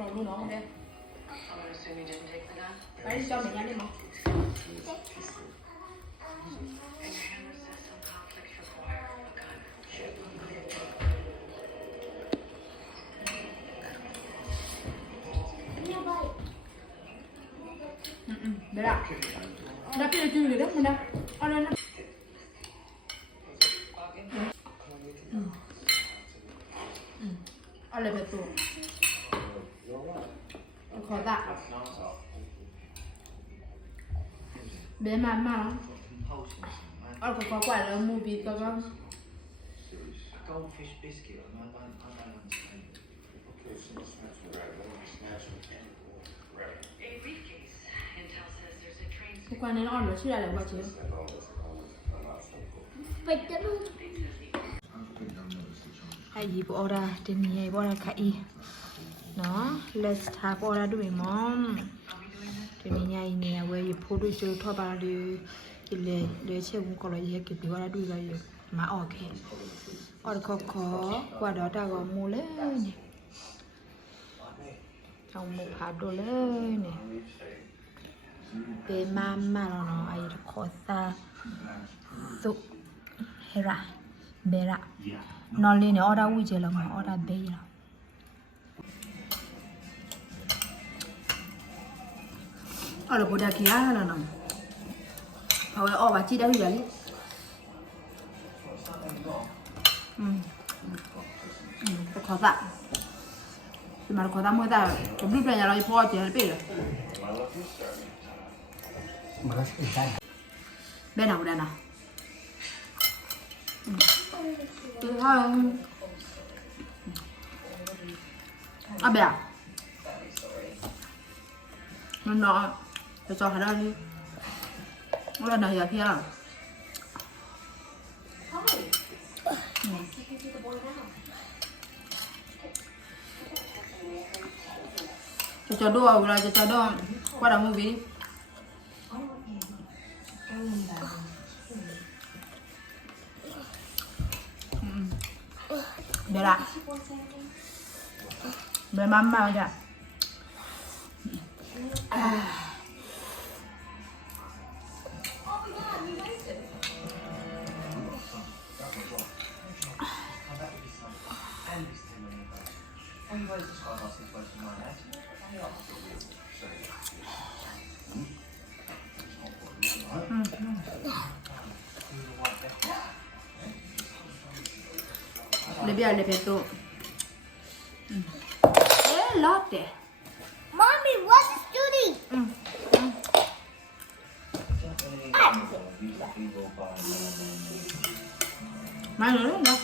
Rồi mua nó đây. Phải đi cho mẹ nhanh đi mà. Để lại. Đã kia là chui được đấy mình đâu. Ăn lên. Ăn lên về tủ. Khó tạ. Bé mà ăn có quả là mua vịt có không? Goldfish biscuit, I don't understand it. A briefcase. Intel says there's a train Cái quả này nó ăn nó chưa là quả chứ? Hay gì bộ ra trên này bộ ra khai nó let's have bộ ra đuổi mom trên này nè về photo shoot thôi bà đi để chơi cũng có lại gì cái bộ ra đuổi rồi mà ok ở khó qua đó ta có mua lên trong một hạt đồ lên nè về mama nó ai khó xa su hera bera nó lên này order uji là mà order bera ở là bộ đa kia là nó ở bà chi đã hủy rồi khó dạ thì mà khó dạ mới ra cũng lúc này nhà nó po chỉ là biết rồi bên nào đây nào thứ hai à bè nó cho hắn ra đi lần này là kia cho đua rồi cho đua qua đầu mua đi để lại về mama kìa le petto latte Mommy, what is doing? mai nữa đâu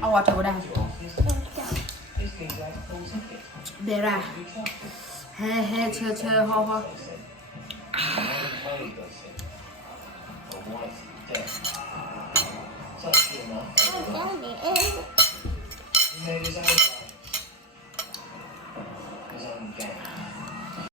เอาwater go down Bera he chờ ho